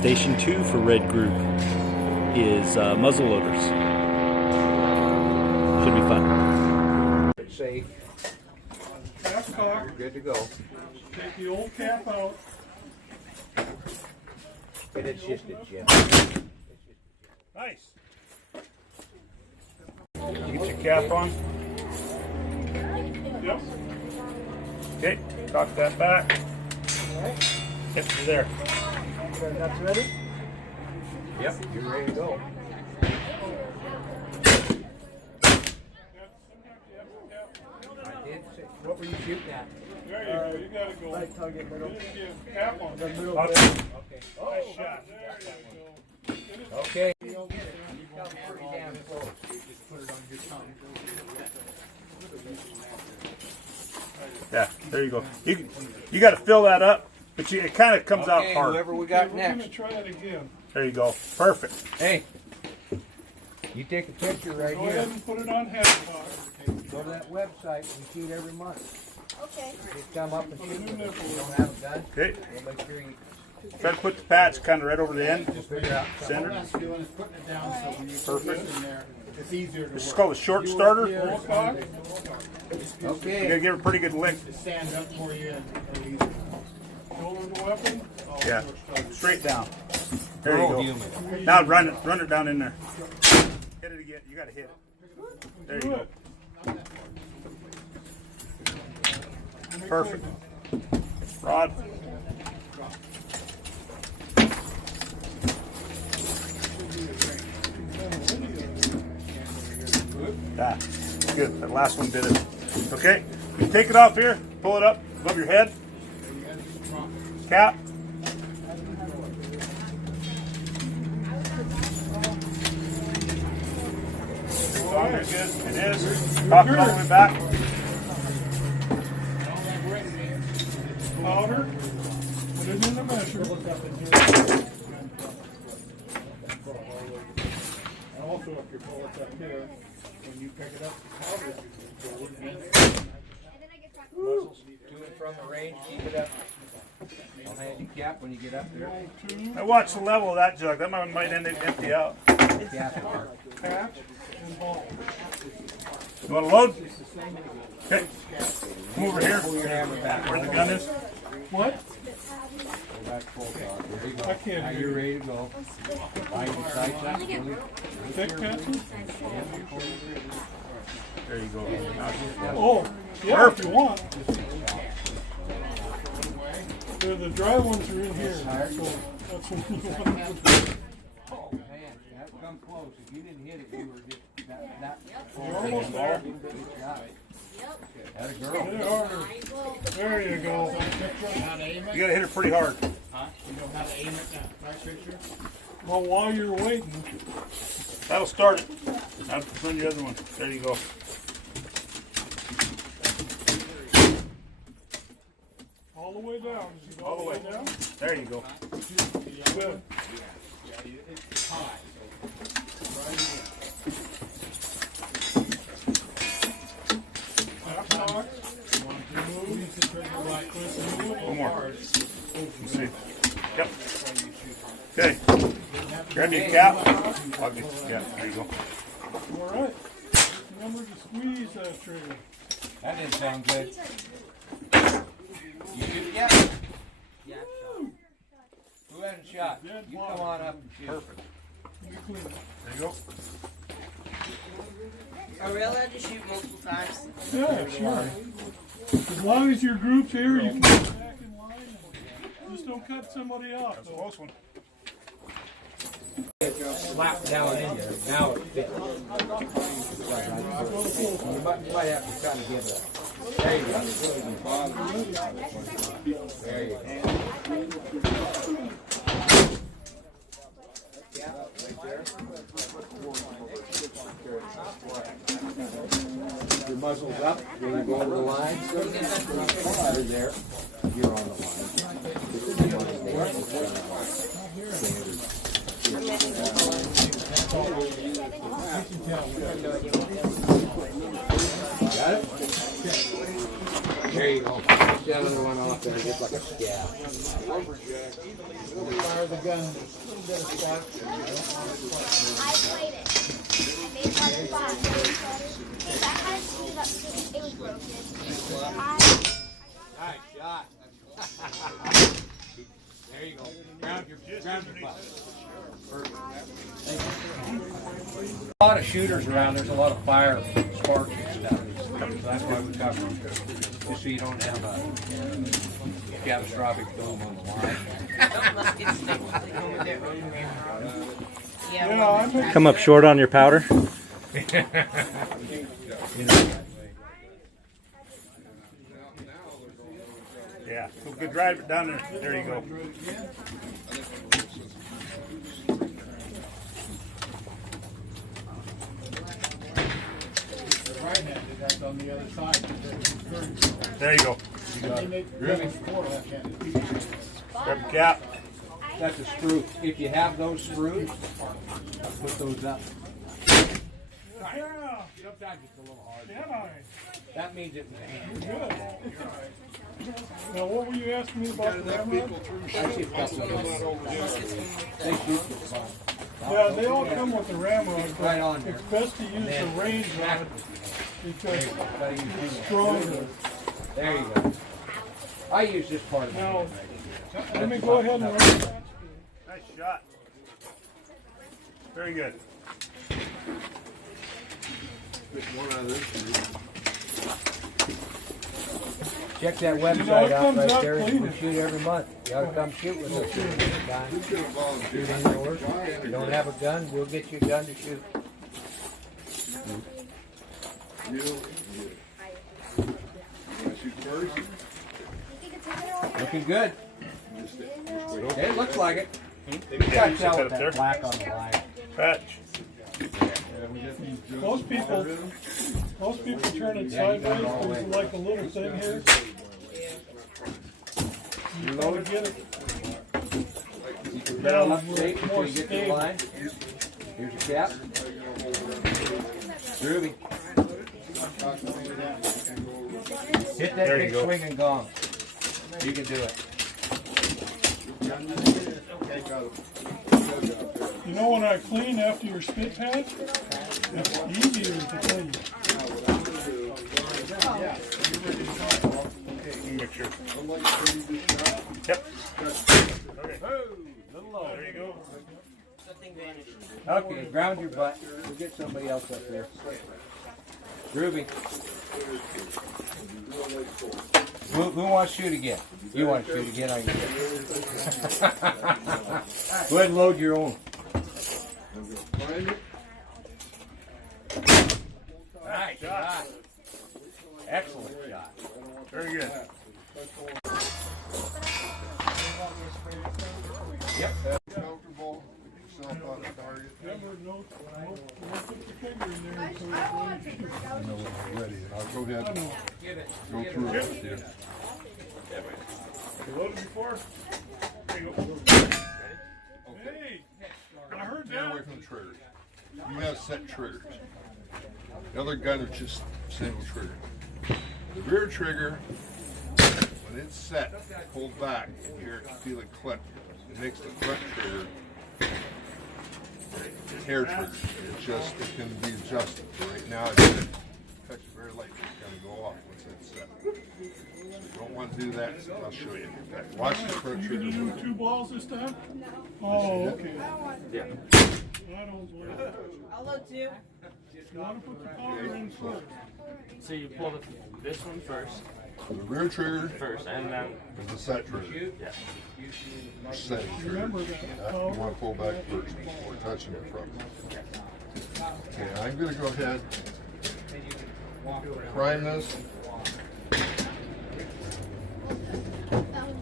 Station 2 for Red Group is muzzle loaders. Should be fun. It's safe. Cap cock. You're good to go. Take the old cap out. And it's just a gem. Nice. You get your cap on. Yep. Okay, cock that back. Yep, you're there. That's ready? Yep, you're ready to go. I did say, what were you shooting at? There you go, you gotta go. Right target middle. You didn't get cap on. The middle Okay. bit. Nice Oh, shot. There you go. okay. You come pretty damn close. You just put it on your tongue. Yeah, there you go. You got to fill that up, but it kind of comes out hard. Whoever we got We're gonna next. try it again. There you go. Perfect. Hey, you take a picture right Go here. ahead and put it on headlock. Go to that website. We shoot every month. Okay. Just come up and shoot with us. If you don't have a gun, Okay. we'll make sure you Try to put the patch kind of right over the end. figure out. Center. Doing is putting it down so when you Perfect. put it in there, it's easier to This is work. called a short starter. Full cock. You Okay. got to give it a pretty good lick. To stand up for you and easier. Shoulder the weapon. Yeah, straight down. There you go. Now run it down in there. Hit it again. You got to hit it. There you go. Perfect. Rod. Yeah, good. That last one did it. Okay, you take it off here, pull it up above your head. Cap. Good. It is. Cock it all the way back. Powder. Put it in the measure. And also if your bullet's up here, when you pick it up, powder Muzzles to and from the range. Keep it up. I'll handicap when you get up there. I watch the level of that jug. That one might end it empty out. Cap it there. Patch and ball. You want to load? Okay. Come over here. Hammer back. Where the gun is. What? Go back full cock. There you go. I can't Now hear you're you. ready to go. Line your sights up. Really. Thick pencil? There you go. Oh, yeah, if you want. The dry ones are in here. So that's what you want. Oh man, that come close. If you didn't hit it, you were just that. You're almost there. That a girl. Hit it harder. There you go. You got to hit it pretty hard. You know how to aim it now. Right picture? Well, while you're waiting, That'll start it. Now run your other one. There you go. all the way down. Is it All the way down? There you go. Good. One more. Let's see. Yep. Okay. Grab your cap. Yeah, there you go. All right. Remember to squeeze that trigger. That didn't sound good. You shoot it yet? Yeah. Who hasn't shot? You come on up and shoot. Perfect. Be clean. There you go. Are we allowed to shoot multiple times? Yeah, sure. As long as your group's here, you can get back in line and just don't cut somebody off. That's a close one. Slap down in there. Now it fits. You might have to kind of give it. There you go. There you go. Your muzzle's up. When you go over the line, so you're there. You're on the line. Got it? There you go. Push that other one off. off there just like a scab. Fire the gun, a little bit of spark. I played it. I made part of fun. I had to speed it up because it was broken. Nice shot. There you go. Ground your butt. Perfect. A lot of shooters around. There's a lot of fire, sparks and stuff. So that's why we cover them. Just so you don't have a catastrophic film on the line. Let's get stick with it over there. Yeah, I'm Come up short on your powder. Yeah, so good, drive it down there. There you go. Right-handed, that's on the other side. There you go. Really? Grab the cap. That's a screw. If you have those screws, put those up. yeah. Sometimes it's a little hard. Yeah. That means it was a hand. Good. Now, what were you asking me about the ramrod? I see a couple of them. They shoot for fun. Yeah, they all come with the ramrod, but Right on there. it's best to use the range rod because it's stronger. There you go. I use this part of Now, it. let me go ahead and run it. Nice shot. Very good. Check that it website out comes right out there. cleaner. We shoot every month. You ought to come shoot with us. Shoot indoors. If you don't have a gun, we'll get you a gun to shoot. Looking good. It looks like it. You gotta tell with that black on the line. Patch. Most people turn it sideways. There's like a little thing here. You gotta get it Barrel up down straight more until you get to the stable. line. Here's your cap. Groovy. Hit that There you big go. swing and gong. You can do it. You know when I clean after your spit pad, it's easier to clean. Make sure. Yep. Okay. There you go. Something vanished. Okay, ground your butt. We'll get somebody else up there. Groovy. Who wants to shoot again? You want to shoot again? I can. Go ahead and load your own. Nice shot. Excellent shot. Very good. Yep. Comfortable, yourself on the target. Remember, no put your finger in there until I know when you're ready. I'll go ahead and go through it with you. You loaded before? There you go. Hey, I heard Stay away that. from the triggers. You have set triggers. The other gun is just single trigger. The rear trigger, when it's set, pulled back, you hear it, feel it click. It makes the front trigger hair trigger. It can be adjusted. Right now, it's touch it very lightly. It's gonna go off once it's set. So you don't want to do that. So I'll show you. In fact, watch the front You trigger gonna do move. 2 balls this time? Oh, okay. Yeah. I don't believe it. I'll load 2. You wanna put the powder in first. So you pull this one first, The rear trigger and then is the set trigger. yeah. Setting trigger. Remember that. You want to pull back first before touching the front. Okay, I'm going to go ahead, prime this.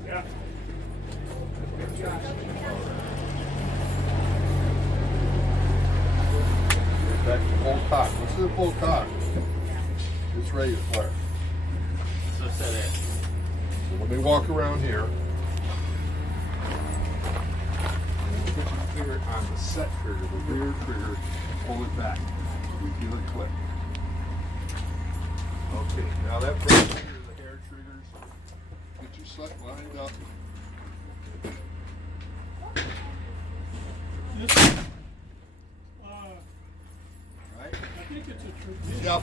Yeah. Back to full cock. This is a full cock. It's ready to fire. So set it. So let me walk around here. Put your finger on the set trigger, the rear trigger, pull it back. You feel it click. Okay, now that front trigger, the hair triggers, get your like lined up. This, Right? I think it's a tradition. See how